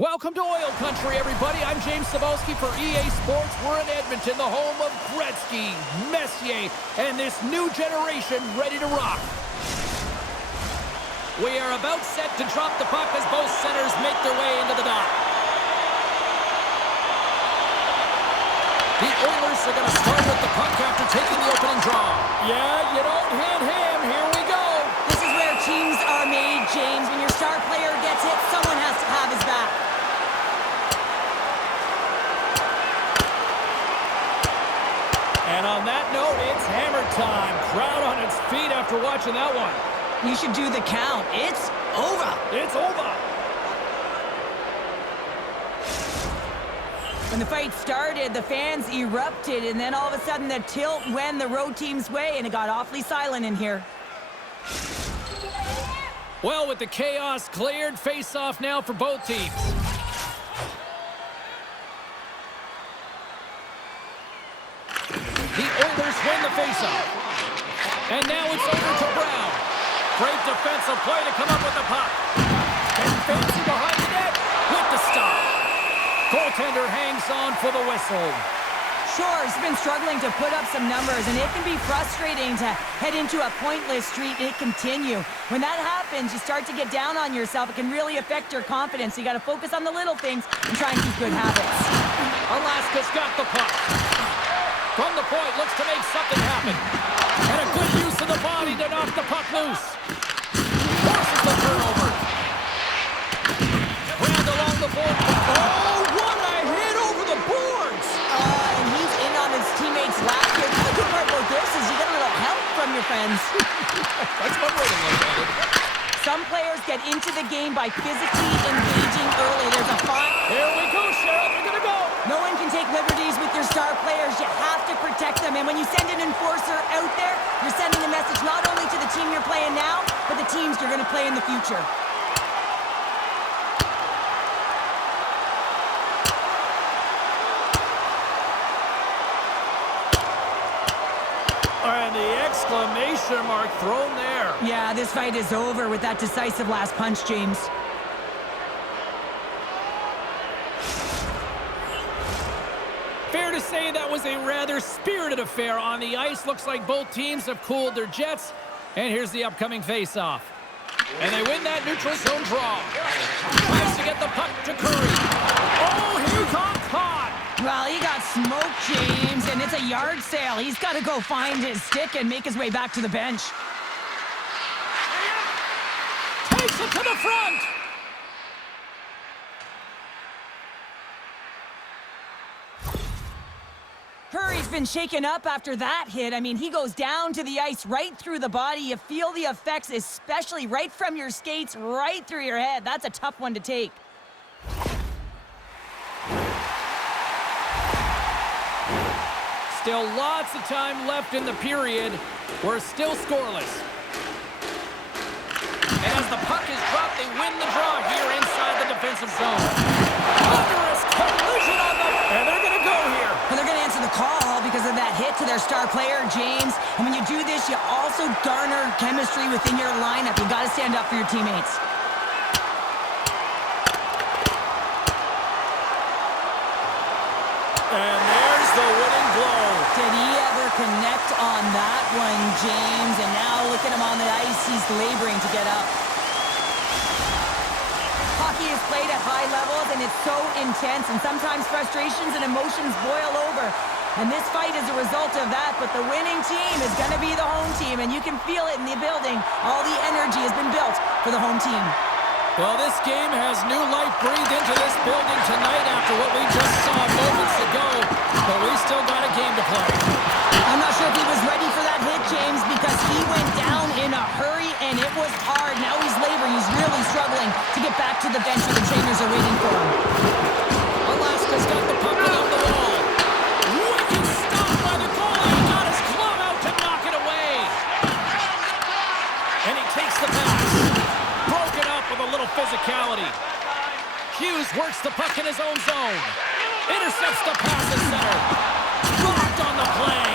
Welcome to Oil Country, everybody. I'm James Cebulski for EA Sports. We're in Edmonton, the home of Gretzky, Messier, and this new generation ready to rock. We are about set to drop the puck as both centers make their way into the dot. The Oilers are going to start with the puck after taking the opening draw. Yeah, you don't hit him. Here we go. This is where teams are made, James. When your star player gets hit, someone has to have his back. And on that note, it's hammer time. Crowd on its feet after watching that one. You should do the count. It's over. It's over. When the fight started, the fans erupted, and then all of a sudden the tilt went the road team's way, and it got awfully silent in here. Well, with the chaos cleared, face-off now for both teams. The Oilers win the face-off. And now it's over to Brown. Great defensive play to come up with the puck. And fancy behind the net with the stop. Goaltender hangs on for the whistle. Sure, he's been struggling to put up some numbers, and it can be frustrating to head into a pointless streak and continue. When that happens, you start to get down on yourself. It can really affect your confidence. You got to focus on the little things and try and keep good habits. Alaska's got the puck. From the point, looks to make something happen. And a good use of the body to knock the puck loose. Forces the turnover. Round along the board. Oh, what a hit over the boards! And he's in on his teammates' lap here. The good part about this is you get a little help from your friends. That's one way to look at it. Some players get into the game by physically engaging early. There's a fight. Here we go, Cheryl. They're going to go. No one can take liberties with your star players. You have to protect them. And when you send an enforcer out there, you're sending a message not only to the team you're playing now, but the teams you're going to play in the future. And the exclamation mark thrown there. Yeah, this fight is over with that decisive last punch, James. Fair to say that was a rather spirited affair on the ice. Looks like both teams have cooled their jets. And here's the upcoming face-off. And they win that neutral zone draw. Tries to get the puck to Curry. Oh, he got caught. Well, he got smoked, James, and it's a yard sale. He's got to go find his stick and make his way back to the bench. Takes it to the front. Curry's been shaken up after that hit. I mean, he goes down to the ice right through the body. You feel the effects, especially right from your skates, right through your head. That's a tough one to take. Still lots of time left in the period. We're still scoreless. And as the puck is dropped, they win the draw here inside the defensive zone. Thunderous collision on them, and they're going to go here. And they're going to answer the call because of that hit to their star player, James. And when you do this, you also garner chemistry within your lineup. You got to stand up for your teammates. And there's the winning blow. Did he ever connect on that one, James? And now look at him on the ice. He's laboring to get up. Hockey is played at high levels, and it's so intense, and sometimes frustrations and emotions boil over. And this fight is a result of that, but the winning team is going to be the home team, and you can feel it in the building. All the energy has been built for the home team. Well, this game has new life breathed into this building tonight after what we just saw moments ago, but we still got a game to play. I'm not sure if he was ready for that hit, James, because he went down in a hurry, and it was hard. Now he's laboring. He's really struggling to get back to the bench where the trainers are waiting for him. Alaska's got the puck along the wall. Wicked stop by the goalie. He got his glove out to knock it away. And he takes the pass. Broken up with a little physicality. Hughes works the puck in his own zone. Intercepts the pass in center. Blocked on the play.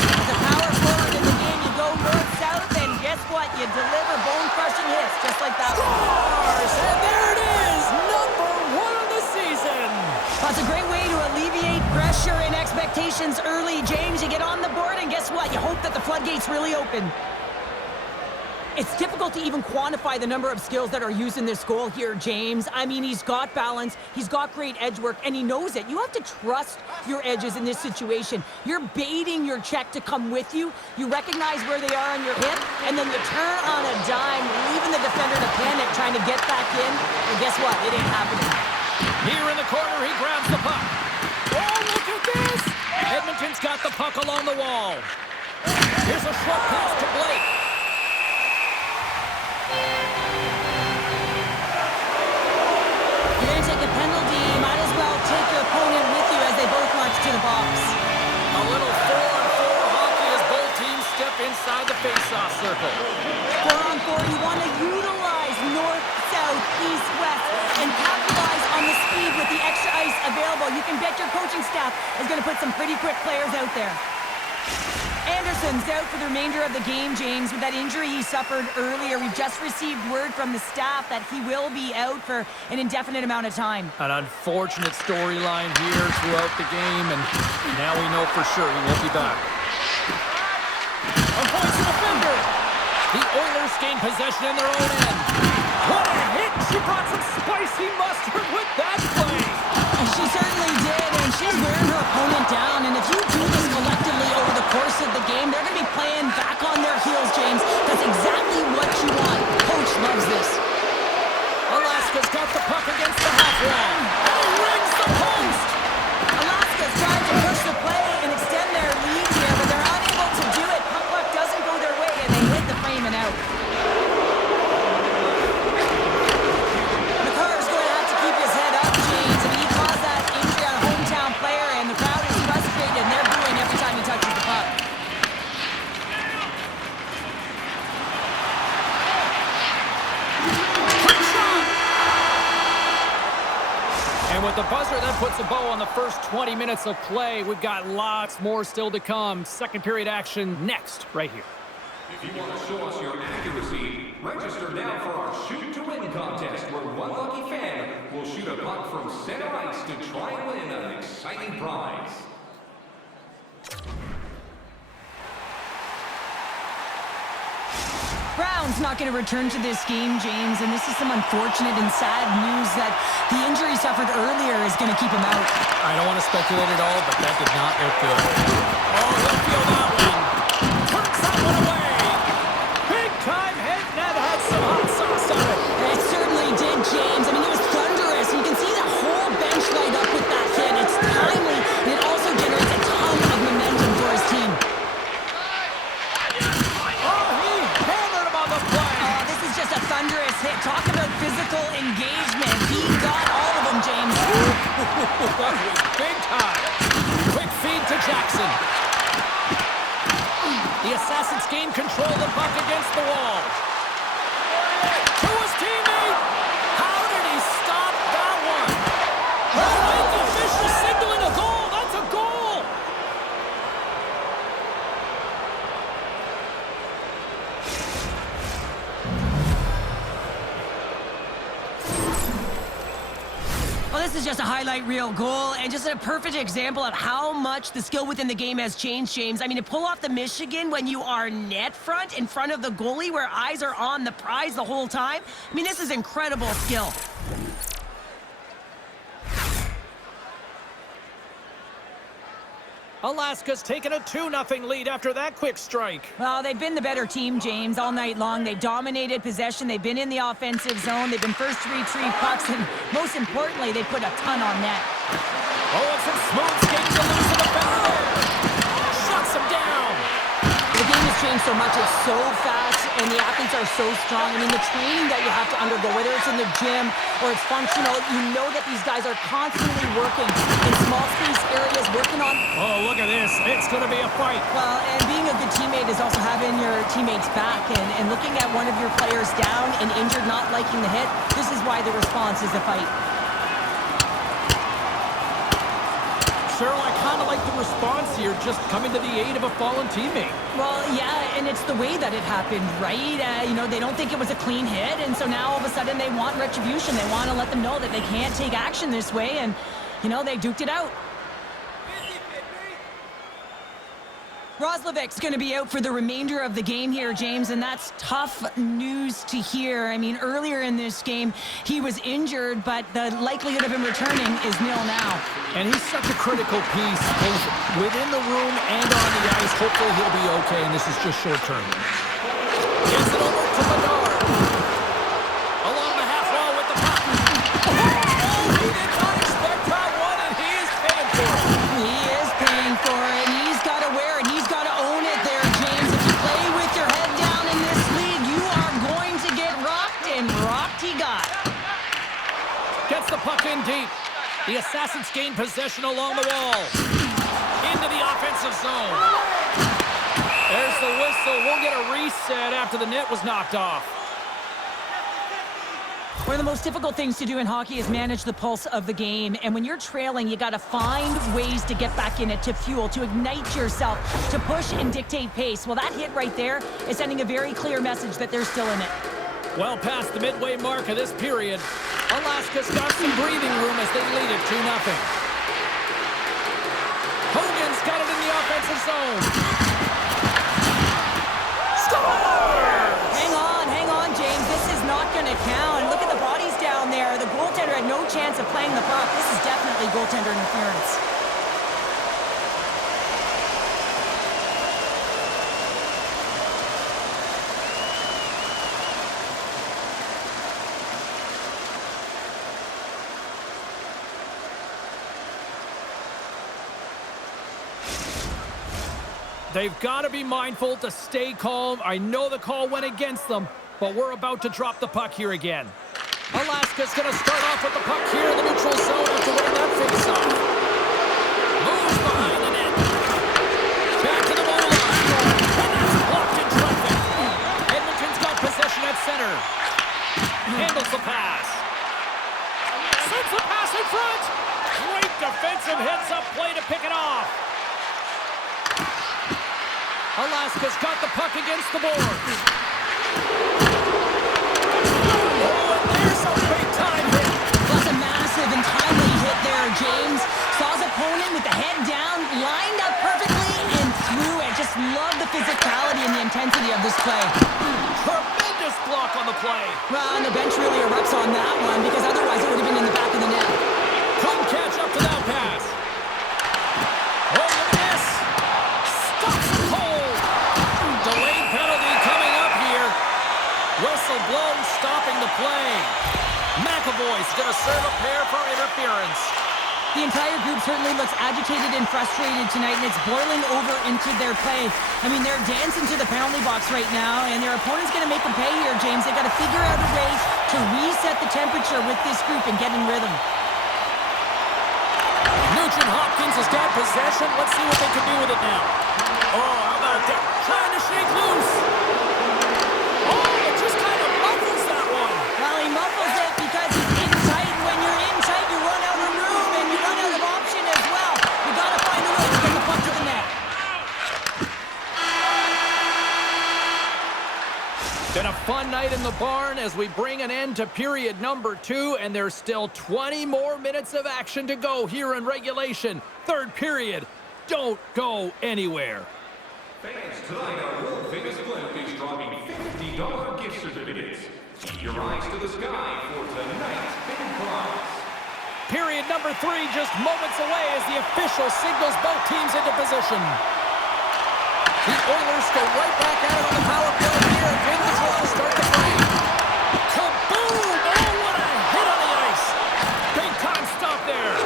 As a power forward in the game, you go north-south, and guess what? You deliver bone-crushing hits just like that one. Scores! And there it is! Number 1. situations early, James. You get on the board, and guess what? You hope that the floodgates really open. It's difficult to even quantify the number of skills that are used in this goal here, James. I mean, he's got balance, he's got great edge work, and he knows it. You have to trust your edges in this situation. You're baiting your check to come with you. You recognize where they are on your hip, and then you turn on a dime, leaving the defender to panic, trying to get back in. And guess what? It ain't happening. Here in the corner, he grabs the puck. Oh, look at this! Edmonton's got the puck along the wall. Here's a short pass to Blake. You're going to take a penalty. Might as well take your opponent with you as they both march to the box. A little 4-on-4 hockey as both teams step inside the face-off circle. 4-on-4, you want to utilize north, south, east, west, and capitalize on the speed with the extra ice available. You can bet your coaching staff is going to put some pretty quick players out there. Anderson's out for the remainder of the game, James, with that injury he suffered earlier. We've just received word from the staff that he will be out for an indefinite amount of time. An unfortunate storyline here throughout the game, and now we know for sure he won't be back. A points defender! The Oilers gain possession in their own end. What a hit! She brought some spicy mustard with that play! And she certainly did, and she's wearing her opponent down. And if you do this collectively over the course of the game, they're going to be playing back on their heels, James. That's exactly what you want. Coach loves this. Alaska's got the puck against the half wall. And he rings the post! Alaska's trying to push the play and extend their lead here, but they're unable to do it. Puck doesn't go their way, and they hit the frame and out. McCarr's going to have to keep his head up, James. I mean, he caused that injury on a hometown player, and the crowd is frustrated, and they're booing every time he touches the puck. And with the buzzer, that puts a bow on the first 20 minutes of play. We've got lots more still to come. Second period action next, right here. If you want to show us your accuracy, register now for our Shoot to Win contest, where one lucky fan will shoot a puck from center ice to try and win an exciting prize. Brown's not going to return to this game, James, and this is some unfortunate and sad news that the injury suffered earlier is going to keep him out. I don't want to speculate at all, but that did not look good. Oh, he'll feel that one. Turns that one away. Big time hit, and that had some hot sauce on it. It certainly did, James. I mean, it was thunderous. You can see the whole bench light up with that hit. It's timely, and it also generates a ton of momentum for his team. Just a thunderous hit. Talk about physical engagement. He got all of them, James. That was big time. Quick feed to Jackson. The Assassins gain control of the puck against the wall. To his teammate. How did he stop that one? Oh, the official signaling a goal. That's a goal. Well, this is just a highlight reel goal and just a perfect example of how much the skill within the game has changed, James. I mean, to pull off the Michigan when you are net front in front of the goalie where eyes are on the prize the whole time, I mean, this is incredible skill. Alaska's taken a 2-0 lead after that quick strike. Well, they've been the better team, James, all night long. They dominated possession. They've been in the offensive zone. They've been first to retrieve pucks, and most importantly, they put a ton on net. Oh, it's a smooth skate to lose the defender there. Shuts him down. The game has changed so much. It's so fast, and the athletes are so strong. I mean, the training that you have to undergo, whether it's in the gym or it's functional, you know that these guys are constantly working in small space areas, working on... Oh, look at this. It's going to be a fight. Well, and being a good teammate is also having your teammates back and looking at one of your players down and injured, not liking the hit. This is why the response is a fight. Cheryl, I kind of like the response here, just coming to the aid of a fallen teammate. Well, yeah, and it's the way that it happened, right? You know, they don't think it was a clean hit, and so now all of a sudden they want retribution. They want to let them know that they can't take action this way, and, you know, they duked it out. Roslovic's going to be out for the remainder of the game here, James, and that's tough news to hear. I mean, earlier in this game, he was injured, but the likelihood of him returning is nil now. And he's such a critical piece, both within the room and on the ice. Hopefully he'll be okay, and this is just short term. Gets it over to Bedard. Along the half wall with the puck. Oh, he did not expect that one, and he is paying for it. He is paying for it, and he's got to wear it. He's got to own it there, James. If you play with your head down in this league, you are going to get rocked, and rocked he got. Gets the puck in deep. The Assassins gain possession along the wall. Into the offensive zone. There's the whistle. We'll get a reset after the net was knocked off. One of the most difficult things to do in hockey is manage the pulse of the game. And when you're trailing, you got to find ways to get back in it, to fuel, to ignite yourself, to push and dictate pace. Well, that hit right there is sending a very clear message that they're still in it. Well past the midway mark of this period, Alaska's got some breathing room as they lead it 2-0. Hogan's got it in the offensive zone. Score! Hang on, James. This is not going to count. Look at the bodies down there. The goaltender had no chance of playing the puck. This is definitely goaltender interference. They've got to be mindful to stay calm. I know the call went against them, but we're about to drop the puck here again. Alaska's going to start off with the puck here in the neutral zone after winning that face-off. Moves behind the net. Back to the goal line. And that's blocked in traffic. Edmonton's got possession at center. Handles the pass. Sends the pass in front. Great defensive heads-up play to pick it off. Alaska's got the puck against the boards. Oh, and there's a big-time hit. That's a massive and timely hit there, James. Saw his opponent with the head down, lined up perfectly, and threw it. Just love the physicality and the intensity of this play. Tremendous block on the play. Well, and the bench really erupts on that one, because otherwise it would have been in the back of the net. Couldn't catch up to that pass. Oh, look at this. Stops it cold. Delayed penalty coming up here. Whistle blown, stopping the play. McAvoy's going to serve a pair for interference. The entire group certainly looks agitated and frustrated tonight, and it's boiling over into their play. I mean, they're dancing to the penalty box right now, and their opponent's going to make them pay here, James. They've got to figure out a way to reset the temperature with this group and get in rhythm. Nugent Hopkins has got possession. Let's see what they can do with it now. Oh, how about that? Trying to shake loose. Oh, it just kind of muffles that one. Well, he muffles it because he's in tight. When you're in tight, you run out of room and you run out of option as well. You got to find a way to get the puck to the net. Been a fun night in the barn as we bring an end to period number 2, and there's still 20 more minutes of action to go here in regulation. Third period. Don't go anywhere. Fans, tonight our world-famous Glenn is dropping $50 gift certificates. Keep your eyes to the sky for tonight's big prize. Period number 3 just moments away as the official signals both teams into position. The Oilers go right back at it on the power play here and win the draw to start the frame. Kaboom! Oh, what a hit on the ice. Big time stop there.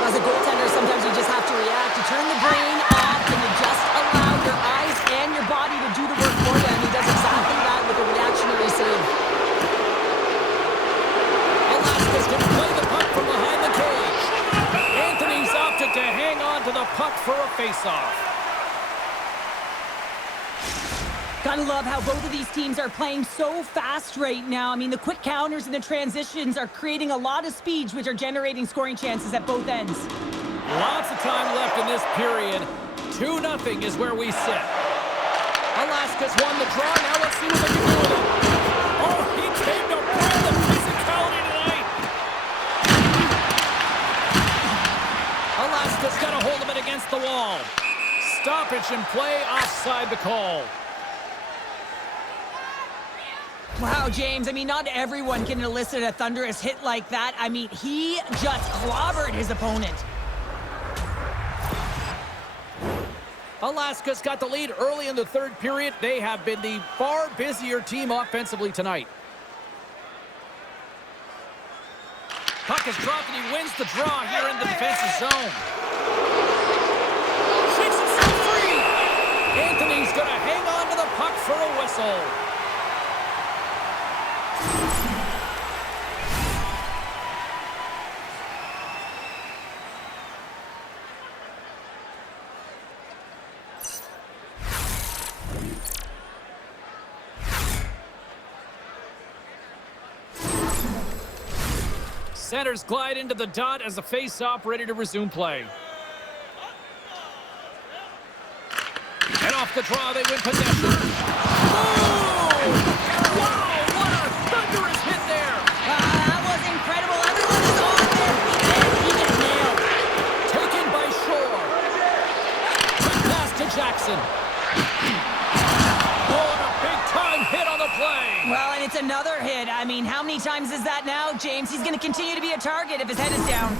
As a goaltender, sometimes you just have to react. You turn the brain off and you just allow your eyes and your body to do the work for you. And he does exactly that with a reactionary save. Alaska's going to play the puck from behind the cage. Anthony's opted to hang on to the puck for a face-off. Gotta love how both of these teams are playing so fast right now. I mean, the quick counters and the transitions are creating a lot of speeds, which are generating scoring chances at both ends. Lots of time left in this period. 2-0 is where we sit. Alaska's won the draw. Now let's see what they can do with it. Oh, he came to bring the physicality tonight. Alaska's got a hold of it against the wall. Stoppage Pitch and play offside the call. Wow, James, I mean, not everyone can elicit a thunderous hit like that. I mean, he just clobbered his opponent. Alaska's got the lead early in the third period. They have been the far busier team offensively tonight. Puck is dropped and he wins the draw here in the defensive zone. Shakes himself free. Anthony's going to hang on to the puck for a whistle. Centers glide into the dot as the face-off ready to resume play. And off the draw, they win possession. Oh! Wow, what a thunderous hit there! That was incredible. Everyone is on their feet, and he gets nailed. Taken by Shore. Quick pass to Jackson. Oh, and a big-time hit on the play. Well, and it's another hit. I mean, how many times is that now, James? He's going to continue to be a target if his head is down.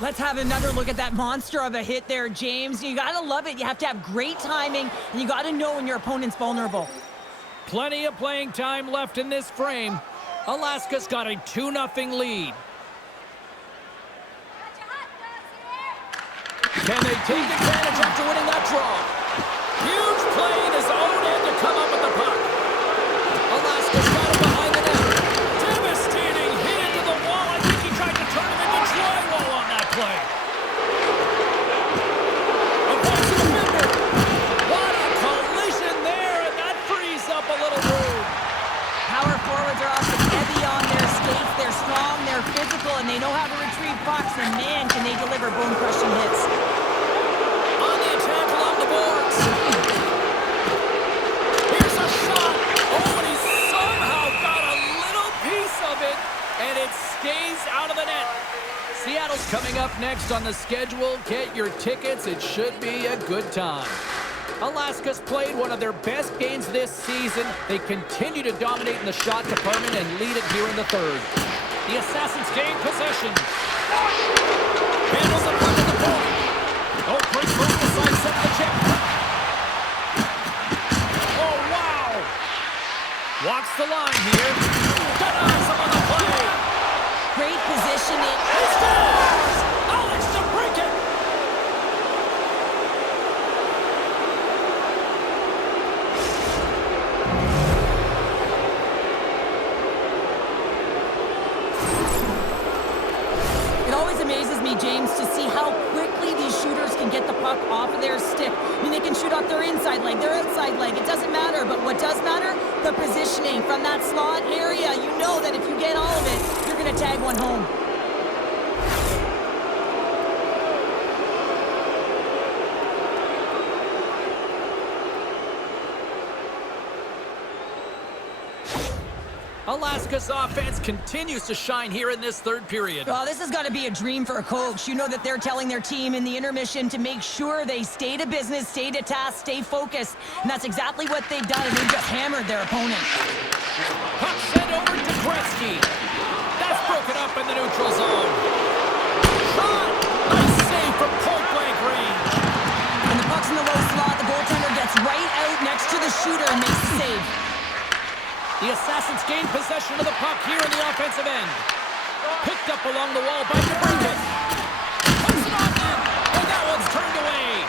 Let's have another look at that monster of a hit there, James. You got to love it. You have to have great timing, and you got to know when your opponent's vulnerable. Plenty of playing time left in this frame. Alaska's got a 2-0 lead. Can they take advantage after winning that draw? Huge play in his own end to come up with the puck. Alaska's got him behind the net. Devastating hit into the wall. I think he tried to turn him into drywall on that play. Avoids the defender. What a collision there, and that frees up a little room. Power forwards are often heavy on their skates. They're strong, they're physical, and they know how to retrieve pucks. And man, can they deliver bone-crushing hits. On the attack along the boards. Here's a shot. Oh, and he somehow got a little piece of it, and it stays out of the net. Seattle's coming up next on the schedule. Get your tickets. It should be a good time. Alaska's played one of their best games this season. They continue to dominate in the shot department and lead it here in the third. The Assassins gain possession. Handles the puck at the point. Oh, great move to sidestep the check. Oh, wow. Walks the line here. Denies him on the play. Great positioning. He scores! Alex to break it. It always amazes me, James, to see how quickly these shooters can get the puck off of their stick. I mean, they can shoot off their inside leg, their outside leg. It doesn't matter, but what does matter? The positioning from that slot area. You know that if you get all of it, you're going to tag one home. Alaska's offense continues to shine here in this third period. Well, this has got to be a dream for a coach. You know that they're telling their team in the intermission to make sure they stay to business, stay to task, stay focused. And that's exactly what they've done, and they just hammered their opponent. Puck sent over to Gretzky. That's broken up in the neutral zone. Shot! Nice save from point-blank range. When the puck's in the low slot, the goaltender gets right out next to the shooter and makes the save. The Assassins gain possession of the puck here in the offensive end. Picked up along the wall by DeBrincat. Puts it on net, and that one's turned away.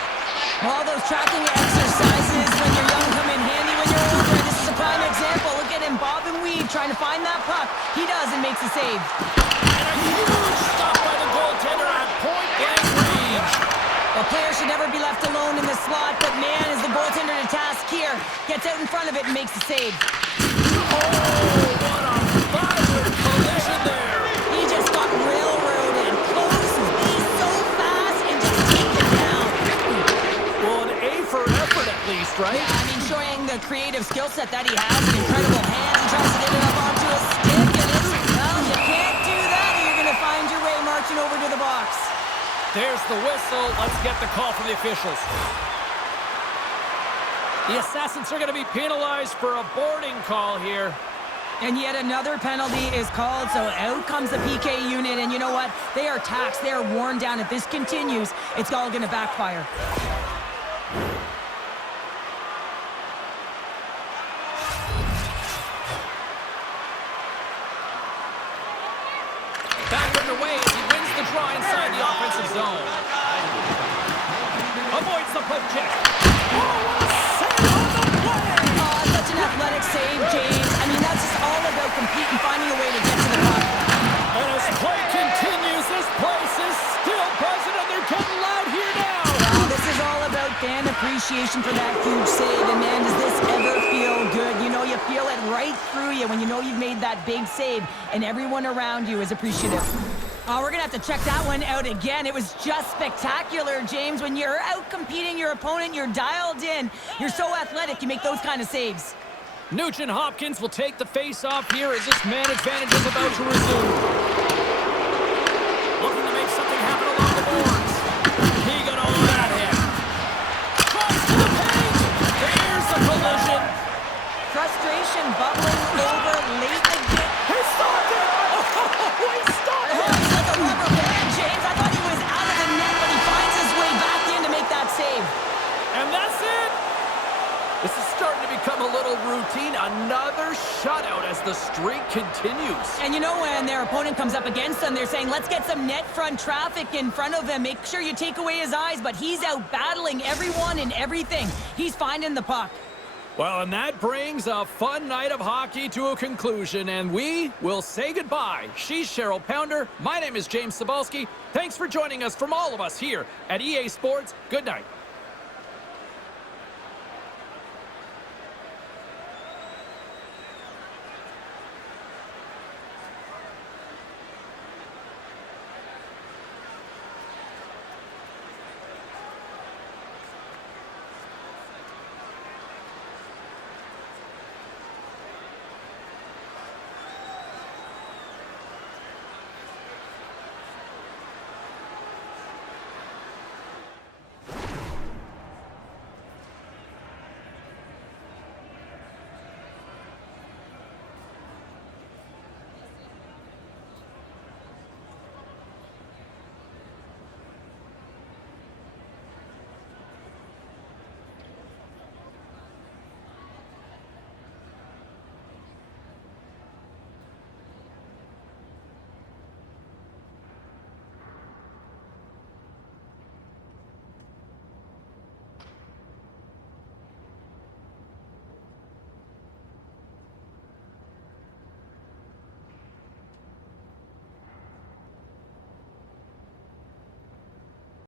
All those tracking exercises when you're young come in handy when you're older. This is a prime example. Look at him bob and weave trying to find that puck. He does and makes a save. And a huge stop by the goaltender at point-blank range. A player should never be left alone in the slot, but man, is the goaltender to task here. Gets out in front of it and makes the save. Oh, what a violent collision there. He just got railroaded. Close, he's so fast, and just taken down. Well, an A for effort at least, right? Yeah, I mean, showing the creative skill set that he has, and incredible hands. He tries to get it up onto a stick, and it's, well, you can't do that, or you're going to find your way marching over to the box. There's the whistle. Let's get the call from the officials. The Assassins are going to be penalized for a boarding call here. And yet another penalty is called, so out comes the PK unit, and you know what? They are taxed, they are worn down. If this continues, it's all gonna backfire. Back underway as he wins the draw inside the offensive zone. Avoids the poke check. Oh, what a save on the play! Oh, such an athletic save, James. I mean, that's just all about competing, finding a way to get to the puck. And as play continues, this place is still present, and they're getting loud here now. Wow, this is all about fan appreciation for that huge save. And man, does this ever feel good? You know, you feel it right through you when you know you've made that big save, and everyone around you is appreciative. Oh, we're going to have to check that one out again. It was just spectacular, James. When you're out competing your opponent, you're dialed in. You're so athletic, you make those kind of saves. Nugent Hopkins will take the face-off here as this man advantage is about to resume. Looking to make something happen along the boards. He got all of that hit. Cross to the paint. There's a collision. Frustration bubbling over late again. He stopped it. Oh, he stopped it. He's like a rubber band, James. I thought he was out of the net, but he finds his way back in to make that save. And that's it. This is starting to become a little routine. Another shutout as the streak continues. And you know, when their opponent comes up against them, they're saying, let's get some net front traffic in front of him. Make sure you take away his eyes, but he's out battling everyone and everything. He's finding the puck. Well, and that brings a fun night of hockey to a conclusion, and we will say goodbye. She's Cheryl Pounder. My name is James Cebulski. Thanks for joining us from all of us here at EA Sports. Good night.